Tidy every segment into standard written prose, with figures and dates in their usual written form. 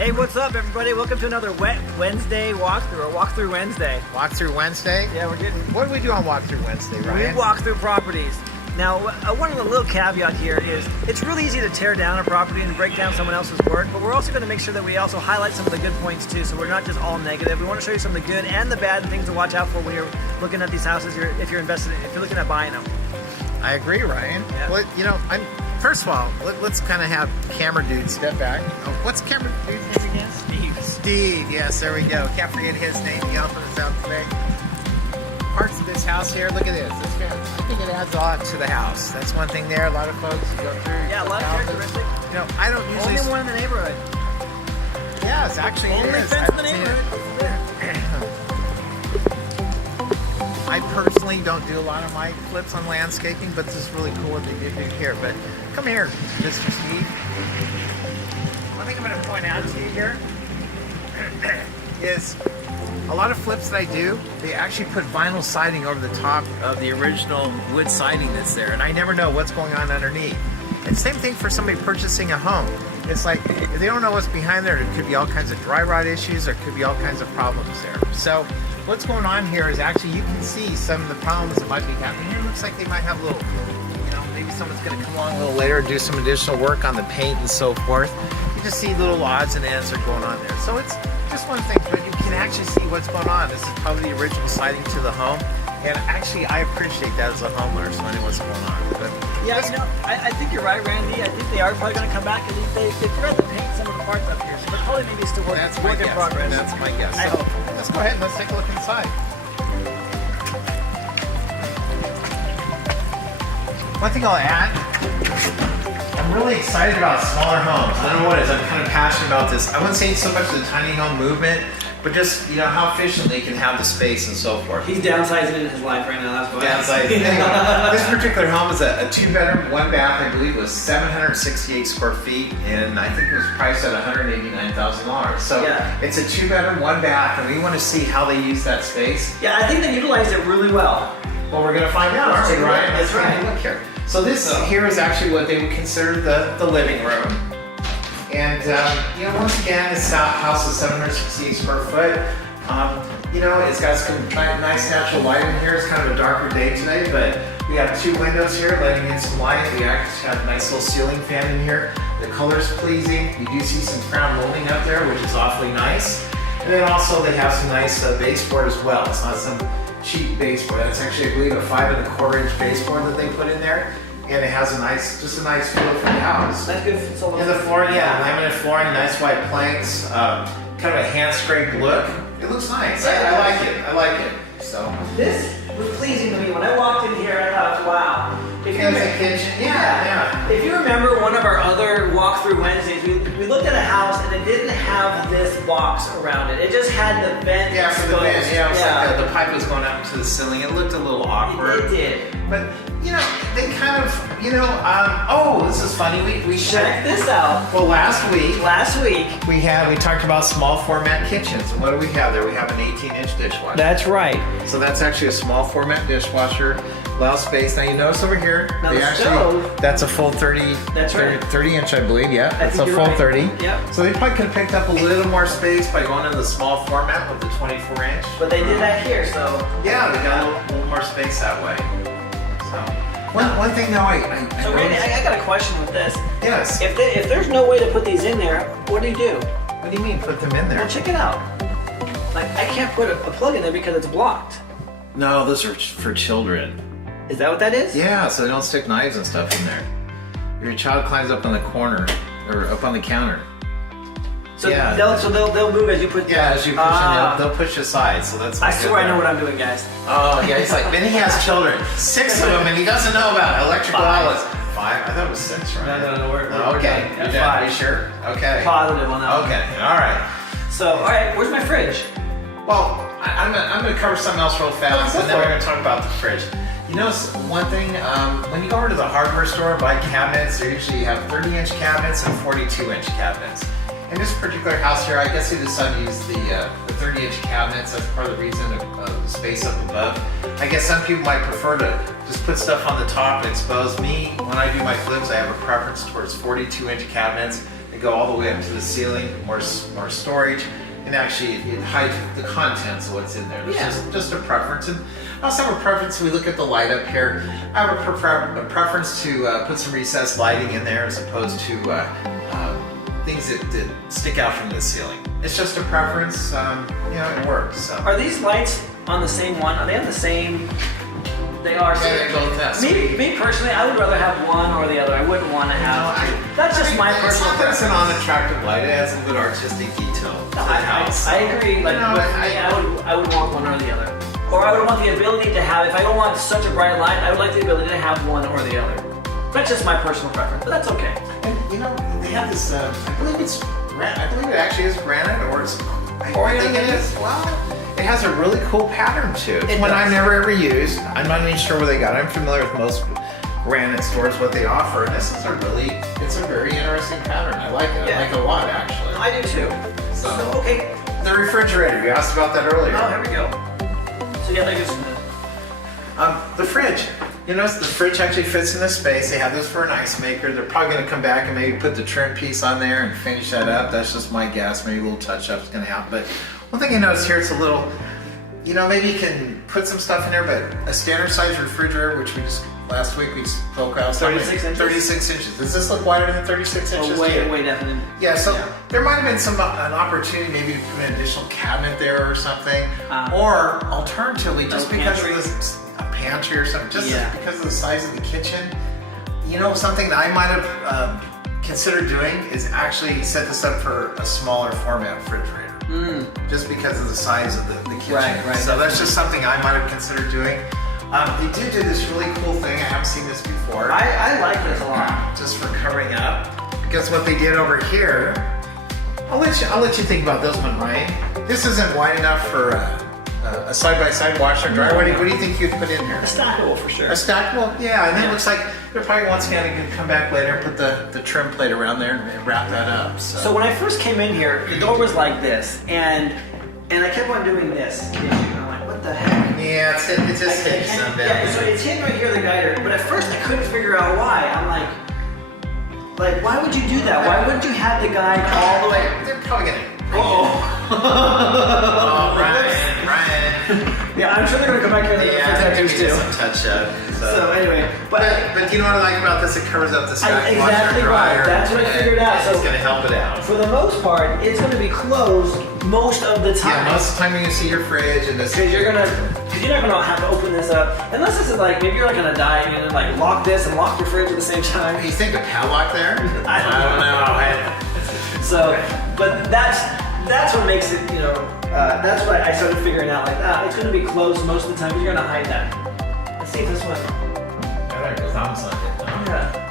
Hey, what's up, everybody? Welcome to another Wednesday walkthrough, or Walkthrough Wednesday. Walkthrough Wednesday? Yeah, we're getting... What do we do on Walkthrough Wednesday, Ryan? We walk through properties. Now, one little caveat here is it's really easy to tear down a property and break down someone else's work, but we're also going to make sure that we also highlight some of the good points too, so we're not just all negative. We want to show you some of the good and the bad things to watch out for when you're looking at these houses, if you're looking at buying them. I agree, Ryan. Yeah. Well, you know, first of all, let's kind of have camera dude step back. Oh, what's camera dude's name again? Steve, yes, there we go. Can't forget his name. He helping us out today. Parts of this house here, look at this. I think it adds a lot to the house. That's one thing there. A lot of folks go through. Yeah, a lot of characteristics. You know, I don't usually. Only one in the neighborhood. Yes, actually, Only it is. fence in the neighborhood. I personally don't do a lot of my flips on landscaping, but this is really cool what they do here. But come here, Mr. Steve. One thing I'm going to point out to you here is a lot of flips that I do, they actually put vinyl siding over the top of the original wood siding that's there, and I never know what's going on underneath. And same thing for somebody purchasing a home. It's like, if they don't know what's behind there, it could be all kinds of dry rot issues, or it could be all kinds of problems there. So what's going on here is actually you can see some of the problems that might be happening here. It looks like they might have a little, you know, maybe someone's going to come along a little later and do some additional work on the paint and so forth. You just see little odds and ends that are going on there. So it's just one thing, but you can actually see what's going on. This is probably the original siding to the home. And actually, I appreciate that as a homeowner, so I know what's going on. But Yeah, you know, I think you're right, Randy. I think they are probably going to come back and they forgot to paint some of the parts up here. So they're probably maybe still work in progress. That's my guess. I hope. Let's go ahead and let's take a look inside. One thing I'll add, I'm really excited about smaller homes. I don't know what it is, I'm kind of passionate about this. I wouldn't say so much the tiny home movement, but just, you know, how efficiently you can have the space and so forth. He's downsizing in his life right now, that's why. Downsizing. Anyway, this particular home is a 2-bedroom, 1-bath. I believe it was 768 square feet, and I think it was priced at $189,000. So yeah. It's a 2-bedroom, 1-bath, and we want to see how they use that space. Yeah, I think they utilized it really well. Well, we're going to find out, aren't we, Ryan? That's right. Look here. So this here is actually what they would consider the living room. And, you know, once again, this house is 768 square foot. You know, it's got some nice natural light in here. It's kind of a darker day today, but we have 2 windows here letting in some light. We actually have a nice little ceiling fan in here. The color's pleasing. You do see some crown molding up there, which is awfully nice. And then also they have some nice baseboard as well. It's not some cheap baseboard. That's actually, I believe, a 5¼ inch baseboard that they put in there. And it has just a nice feel for the house. That's good. And the flooring, yeah, laminate flooring, nice white planks, kind of a hand scraped look. It looks nice. I like it. I like it. So This was pleasing to me. When I walked in here, I thought, wow. If you the kitchen, yeah. If you remember one of our other walkthrough Wednesdays, we looked at a house and it didn't have this box around it. It just had the vent. Yeah, for the vent. Yeah, it was like Yeah. the pipe was going up to the ceiling. It looked a little awkward. It did. But, you know, they kind of, you know, oh, this is funny. We Check this out. Well, last week we talked about small format kitchens. And what do we have there? We have an 18-inch dishwasher. That's right. So that's actually a small format dishwasher. Allows space. Now you notice over here, Now the stove, that's a full 30, That's right. 30 inch, I believe. Yeah, that's a think full you're right. 30. Yep. So they probably could have picked up a little more space by going into the small format with the 24 inch. But they did that here, so. Yeah, they got a little more space that way. So one thing though, So Randy, I got a question with this. Yes. If there's no way to put these in there, what do you do? What do you mean put them in there? Well, check it out. Like, I can't put a plug in there because it's blocked. No, those are for children. Is that what that is? Yeah, so they don't stick knives and stuff in there. If your child climbs up on the corner or up on the counter. So Yeah. they'll move as you put. Yeah, as you push them, they'll push aside. So that's. I swear I know what I'm doing, guys. Oh yeah, he's like, then he has children, 6 of them, and he doesn't know about electrical 5. outlets. 5? I thought it was 6, right? No, we're Okay, yeah, you're done. 5. Are you sure? Okay. Positive on that. Okay, all right. So, all right, where's my fridge? Well, I'm gonna cover something else real fast, and then we're gonna talk about the fridge. You know, one thing, when you go over to the hardware store and buy cabinets, they usually have 30-inch cabinets and 42-inch cabinets. In this particular house here, I guess they decided to use the 30-inch cabinets. That's part of the reason of the space up above. I guess some people might prefer to just put stuff on the top and expose. Me, when I do my flips, I have a preference towards 42-inch cabinets. could go all the way up to the ceiling, more storage, and actually it hides the contents of what's in there. It's just a preference. And I also have a preference, we look at the light up here, I have a preference to put some recessed lighting in there as opposed to things that stick out from the ceiling. It's just a preference, it works. So. Are these lights on the same one? Are they on the same? They are. Yeah, they both have. Me personally, I would rather have one or the other. I wouldn't want to have. That's just my personal preference. It's an unattractive light. It adds a little artistic detail to the house. I agree. Like, I would want one or the other. Or I would want the ability to have, if I don't want such a bright light, I would like the ability to have one or the other. That's just my personal preference, but that's okay. And they have this, I believe it actually is granite, or it's, I think it is. Well, it has a really cool pattern to it. One I've never ever used. I'm not even sure where they got it. I'm familiar with most granite stores, what they offer, and this is it's a very interesting pattern. I like it. I like it a lot, actually. I do too. So okay. The refrigerator, you asked about that earlier. Oh, here we go. So yeah, the fridge. You notice the fridge actually fits in this space. They have this for an ice maker. They're probably going to come back and maybe put the trim piece on there and finish that up. That's just my guess. Maybe a little touch-up is going to happen. But one thing you notice here, it's a little, maybe you can put some stuff in there, but a standard size refrigerator, which last week we spoke out. 36 inches? 36 inches. Does this look wider than 36 inches? Way definitely. Yeah, so there might have been an opportunity maybe to put an additional cabinet there or something. Or alternatively, just because of this, a pantry or something, just because of the size of the kitchen, something that I might have considered doing is actually set this up for a smaller format refrigerator. Just because of the size of the kitchen. Right. So that's just something I might have considered doing. They do this really cool thing. I haven't seen this before. I like this a lot. Just for covering up. Because what they did over here, I'll let you think about this one, Ryan. This isn't wide enough for a side-by-side washer and dryer. What do you think you'd put in here? A stackable for sure. A stackable? Yeah, and then it looks like they're probably once again going to come back later and put the trim plate around there and wrap that up. So when I first came in here, the door was like this, and I kept on doing this. I'm like, what the heck? Yeah, it just hits them down. Yeah, so it's hitting right here, the guider. But at first I couldn't figure out why. I'm like, why would you do that? Why wouldn't you have the guide all the way? They're probably going to... Ryan. Yeah, I'm sure they're going to come back here and fix that too. Some touch up. So anyway, but you know what I like about this? It covers up the stack washer exactly and dryer. Right. That's what I figured out. So it's going to help it out. For the most part, it's going to be closed most of the time. Yeah, most of the time you see your fridge and this. Because you're not gonna have to open this up unless this is like maybe you're like on a diet and you're gonna like lock this and lock your fridge at the same time. You think a padlock there? I don't know. So, but that's what makes it. That's what I started figuring out. Like, it's gonna be closed most of the time. You're gonna hide that. Let's see if this one. I think thumbs on it. Yeah.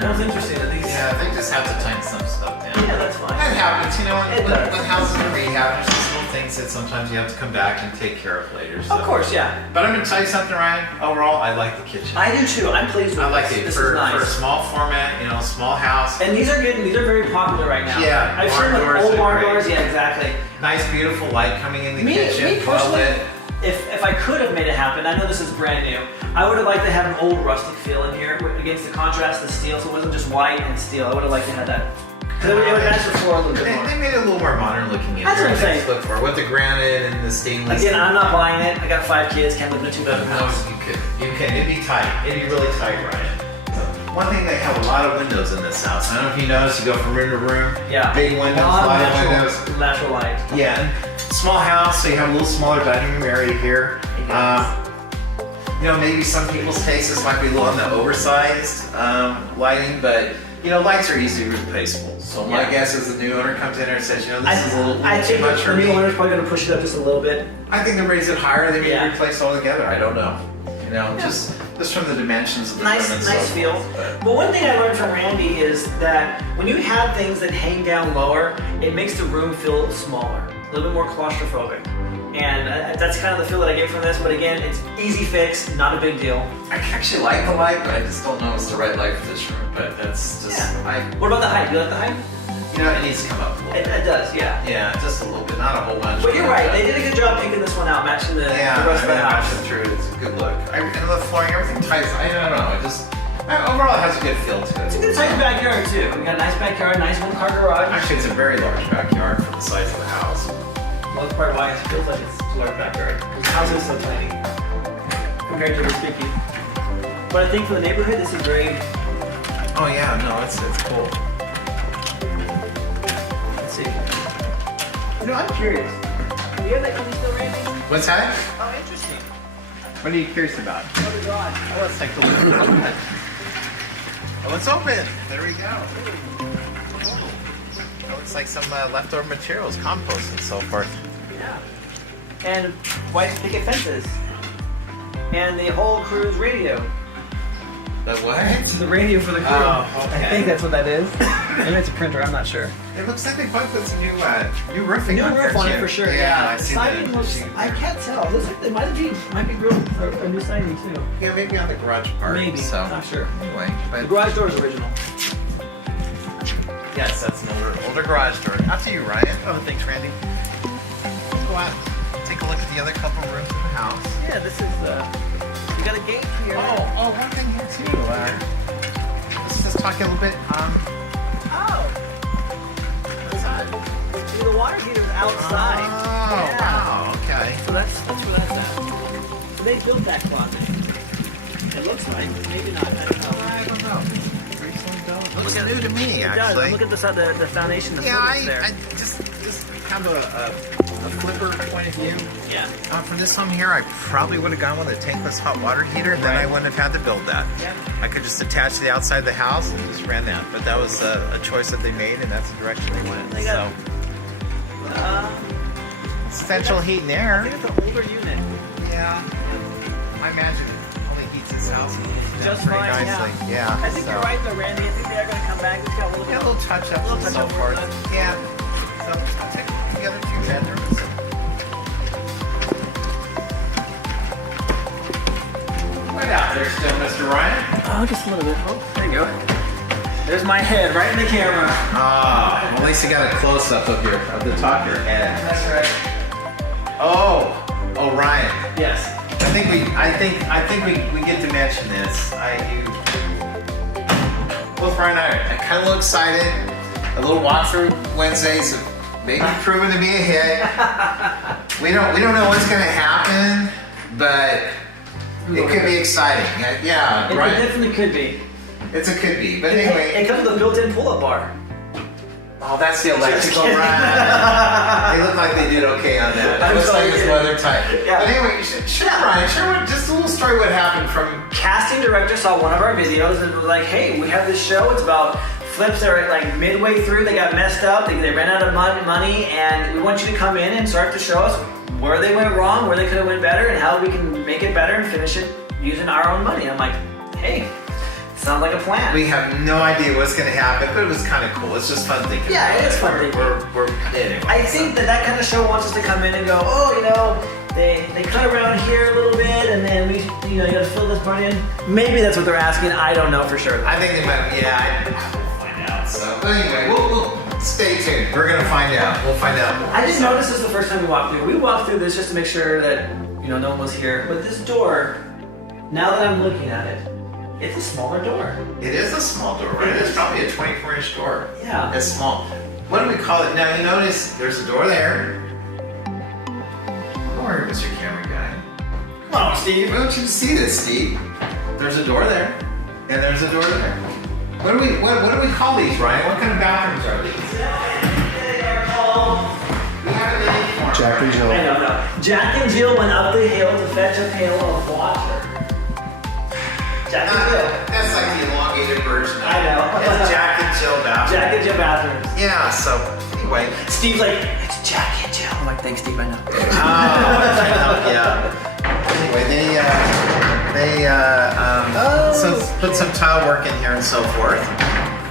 That was interesting. Yeah, they just have to tighten some stuff down. Yeah, that's fine. That happens, It with houses in rehab, there's just little things that sometimes you have to come back and take care of later. So. Of course, yeah. But I'm going to tell you something, Ryan. Overall, I like the kitchen. I do too. I'm pleased with I like this. it. This For is nice. a small format, small house. And these are very popular right now. Yeah, I've seen barn doors old are barn great. doors. Yeah, exactly. Nice, beautiful light coming in the kitchen. Me personally, if I could have made it happen, I know this is brand new, I would have liked to have an old rustic feel in here against the contrast of the steel, so it wasn't just white and steel. I would have liked to have that. Because it would match the floor a little bit more. They made it a little more modern looking in That's here. what I'm saying. Look for with the granite and the stainless. Again, I'm not buying it. I got 5 kids, can't live in a 2-bedroom No, house. you could. It'd be tight. It'd be really tight, Ryan. One thing, they have a lot of windows in this house. I don't know if you noticed, you go from room to room. Yeah. Big windows, a lot of windows. Natural light. Yeah. And small house, so you have a little smaller dining room area here. Maybe some people's tastes might be a little on the oversized lighting, but lights are easily replaceable. So my guess is the new owner comes in there and says, this is a little too much for me. The new owner's probably going to push it up just a little bit. I think they raise it higher. They may replace altogether. I don't know. Just from the dimensions of the room and so nice feel. forth, But one thing I learned from Randy is that when you have things that hang down lower, it makes the room feel smaller, a little bit more claustrophobic. And that's kind of the feel that I get from this, but again, it's easy fix, not a big deal. I actually like the light, but I just don't know it's the right light for this room. But that's just... What about the height? Do you like the height? It needs to come up a little bit. It does, yeah. Yeah, just a little bit, not a whole bunch. But you're right, they did a good job picking this one out, matching the rest of the house. Matching through, it's a good look. And the flooring, everything ties, I don't know, overall I has a good feel to it. It's a good sized backyard too. We got a nice backyard, nice one car garage. Actually, it's a very large backyard for the size of the house. Well, that's probably why it feels like it's a large backyard. The house is so tiny compared to Risky. But I think for the neighborhood, this is very. Oh yeah, no, it's cool. Let's see. You know, I'm curious. Do you have that key still, Randy? What's that? Oh, interesting. What are you curious about? Oh, the garage. Oh, let's take a look. Oh, it's open. There we go. It looks like some leftover materials, compost and so forth. Yeah. And white picket fences. And the whole crew's radio. The what? The radio for the crew. Oh, okay. I think that's what that is. Maybe it's a printer, I'm not sure. It looks like they probably put some new roofing New on roof here, on it too. for sure. Yeah, I The see siding that. looks, I can't tell. It looks like it might be real, a new siding too. Yeah, maybe on the garage part. Maybe, So not sure. anyway, The but garage door is original. yes, that's an older garage door. After you, Ryan. Oh, thanks, Randy. Let's go out, take a look at the other couple rooms in the house. Yeah, this is, we got a gate here. Oh, one thing here too. Let's just talk a little bit. Oh. See, the water heater's outside. Oh, Yeah. wow. Okay. So that's where that's at. So they built that closet. It looks like, maybe not, I don't know. I don't know. Recently built. Looks Look at- new to me, It does. actually. Look at the foundation, the Yeah, floors there. I just have a flipper point of view. Yeah. For this home here, I probably would have gone with a tankless hot water heater. Then I wouldn't have had to build that. Yeah. I could just attach to the outside of the house and just ran that. But that was a choice that they made, and that's the direction they went. They got- Central heat and I air. think it's an older unit. Yeah. I imagine it only heats this house and cools it down Just pretty fine, nicely. yeah. Yeah. I think so. you're right though, Randy. I think they are going to come back. Just got a little Yeah, bit. little touch-ups Little and so touch-up forth. work done. Yeah. So I'll take the other two bedrooms. Right out there still, Mr. Ryan. Oh, just a little bit. Oh, there you go. There's my head right in the camera. Ah, well, at least you got a close-up of the top of your head. That's right. Oh, Ryan. Yes. I think we get to mention this. Both Ryan and I are kind of a little excited. A little walkthrough Wednesdays have maybe proven to be a hit. We don't know what's going to happen, but it could be exciting. Yeah, It right. definitely could be. It's a could be, but It anyway. comes with a built-in pull-up bar. Oh, that's the electrical kidding. ride. They look like they did okay on that. That I'm looks so like it's kidding. weather tight. Yeah. But anyway, share Ryan, just a little story what happened from. Casting director saw one of our videos and was like, hey, we have this show. It's about flips that are like midway through. They got messed up. They ran out of money, and we want you to come in and start to show us where they went wrong, where they could have went better, and how we can make it better and finish it using our own money. I'm like, hey, sounds like a plan. We have no idea what's going to happen, but it was kind of cool. It's just fun thinking. Yeah, about it is fun thinking. Anyway, I think that kind of show wants us to come in and go, oh, you know, they cut around here a little bit, and then we, you know, you gotta fill this part in. Maybe that's what they're asking. I don't know for sure. I think they might. Yeah, we'll find out. So, but anyway, we'll stay tuned. We're gonna find out. We'll find out more. I didn't So- notice this the first time we walked through. We walked through this just to make sure that, you know, no one was here. But this door, now that I'm looking at it, it's a smaller door. It is a small door, right? It's probably a 24-inch door. Yeah. It's small. What do we call it? Now you notice there's a door there. Come over, Mr. Camera Guy. Come on, Steve. Why don't you see this, Steve? There's a door there, and there's a door there. What do we call these, Ryan? What kind of bathrooms are these? They are called. We have a name for them. Jack and Jill. I don't know. Jack and Jill went up the hill to fetch a pail of water. Jack and Jill. That's like the elongated version. I know. It's Jack and Jill bathroom. Jack and Jill bathrooms. Yeah. So anyway. Steve's like, it's Jack and Jill. I'm like, thanks, Steve. I know. Yeah. Anyway, so put some tile work in here and so forth,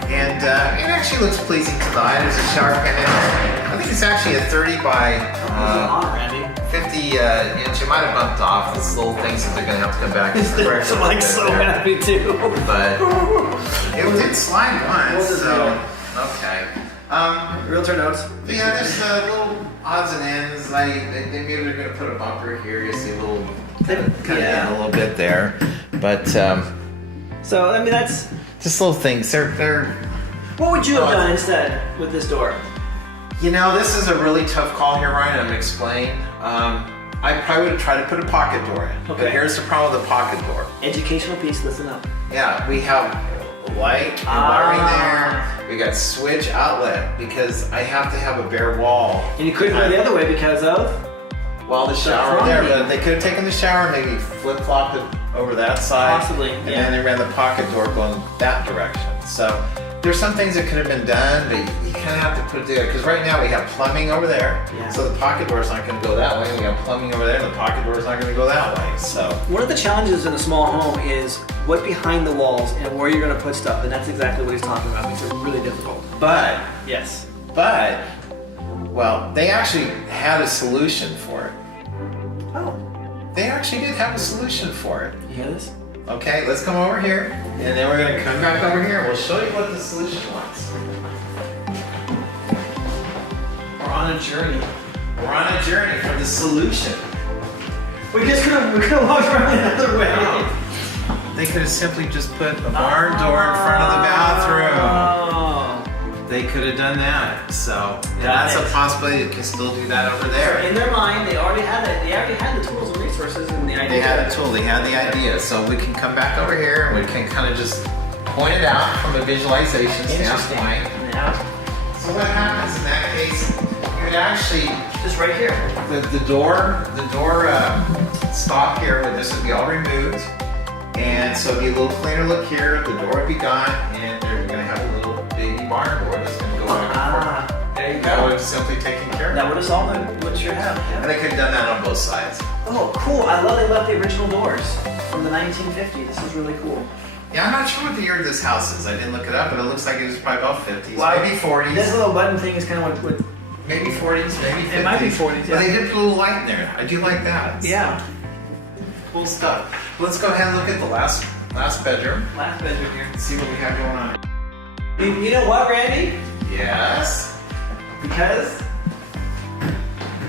and it actually looks pleasing to the eye. There's a shower pan in there. I think it's actually a 30 by on, Randy. 50 inch. It might have bumped off. These little things that they're gonna have to come back. and correct So a little like bit so there. happy too. But it did slide once. We'll just So read okay. Realtor notes. Yeah, there's little odds and ends. They maybe they're going to put a bumper here. You see a little, kind of Yeah. a little bit there. But So I mean, that's just little things. They're what would you have done instead with this door? You know, this is a really tough call here, Ryan. I'm gonna explain. I probably would have tried to put a pocket door in. Okay. But here's the problem with the pocket door. Educational piece. Listen up. Yeah, we have light and wiring there. We got switch outlet because I have to have a bare wall. And you couldn't go the other way because of? Well, the shower there, but they could have taken the shower, maybe flip-flopped it over that side. Possibly, and yeah. then they ran the pocket door going that direction. So there's some things that could have been done, but you kind of have to put it together. Because right now we have plumbing over there, Yeah. so the pocket door is not going to go that way. We have plumbing over there, and the pocket door is not going to go that way. So One of the challenges in a small home is what behind the walls and where you're going to put stuff, and that's exactly what he's talking about. Makes it really difficult. But Yes. well, they actually had a solution for it. Oh, They actually did have a solution for it. you hear this? Okay, let's come over here, and then we're gonna come back over here, and we'll show you what the solution was. We're on a journey. We're on a journey for the solution. We could have walked around another way. They could have simply just put a barn door in front of the bathroom. Oh. They could have done that. So and Got that's it. a possibility. They can still do that over there. In their mind, they already had it. They already had the tools and resources and the idea. They had a tool. They had the idea. So we can come back over here, and we can kind of just point it out from a visualization Interesting. standpoint. Yeah. So what happens in that case? You would actually. Just right here. The door stop here, where this would be all removed, and so it'd be a little cleaner look here. The door would be gone, and you're gonna have a little baby barn door that's gonna go back and forth. There you That go. would have simply taken care of That it. would have solved what you have. And Yeah. they could have done that on both sides. Oh, cool. I love they left the original doors from the 1950s. This is really cool. Yeah, I'm not sure what the year of this house is. I didn't look it up, but it looks like it was probably about 50s, Wow. maybe 40s, This little button thing is kind of what maybe 40s, maybe 50s. It might be 40s, yeah. But they did put a little light in there. I do like that. yeah. Cool stuff. Let's go ahead and look at the last bedroom. Last bedroom here. See what we have going on. You know what, Randy? Yes. Because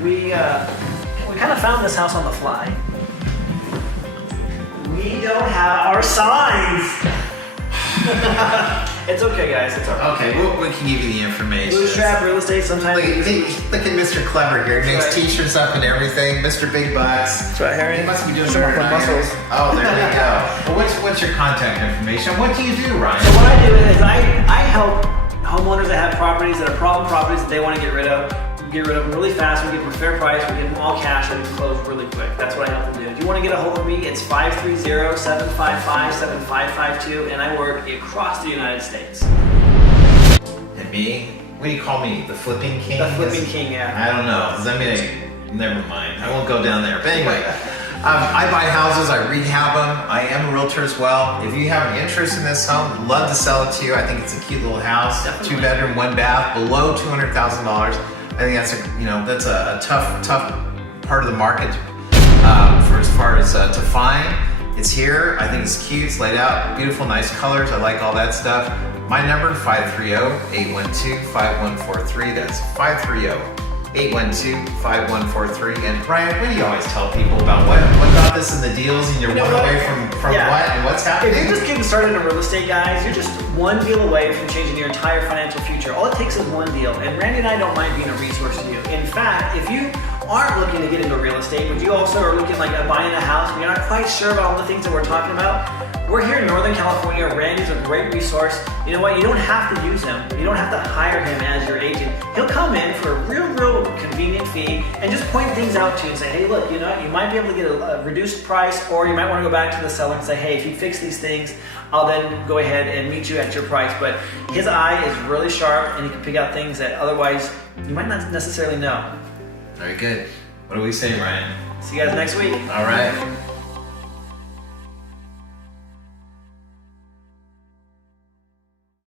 we kind of found this house on the fly. We don't have our signs. It's okay, guys. It's okay. Okay, we can give you the information. Bootstrap real estate. Sometimes. Look at Mr. Clever here. He makes Right. t-shirts up and everything. Mr. Big Bucks. That's right, Harry. He must be doing Show better off than my I am. muscles. Oh, there we go. Well, what's your contact information? What do you do, Ryan? So what I do is I help homeowners that have properties that are problem properties that they want to get rid of. We get rid of them really fast. We give them a fair price. We give them all cash and we can close really quick. That's what I help them do. If you want to get a hold of me, it's 530-755-7552, and I work across the United States. And me? What do you call me? The Flipping King? The Flipping King, yeah. I don't know. Does that mean never mind. I won't go down there. But anyway, I buy houses. I rehab them. I am a realtor as well. If you have an interest in this home, love to sell it to you. I think it's a cute little house. Definitely. 2-bedroom, 1 bath, below $200,000. I think that's a tough part of the market for as far as to find. It's here. I think it's cute. It's laid out. Beautiful, nice colors. I like all that stuff. My number, 530-812-5143. That's 530-812-5143. And Brian, what do you always tell people about what about this and the deals, and you're You know one what? away from Yeah. what and what's happening? If you're just getting started in real estate, guys, you're just one deal away from changing your entire financial future. All it takes is one deal. And Randy and I don't mind being a resource to you. In fact, if you aren't looking to get into real estate, but you also are looking like at buying a house and you're not quite sure about all the things that we're talking about, we're here in Northern California. Randy's a great resource. You know what? You don't have to use him. You don't have to hire him as your agent. He'll come in for a real convenient fee and just point things out to you and say, hey, look, you know, you might be able to get a reduced price, or you might want to go back to the seller and say, hey, if you fix these things, I'll then go ahead and meet you at your price. But his eye is really sharp and he can pick out things that otherwise you might not necessarily know. Very good. What do we say, Ryan? See you guys next week. All right.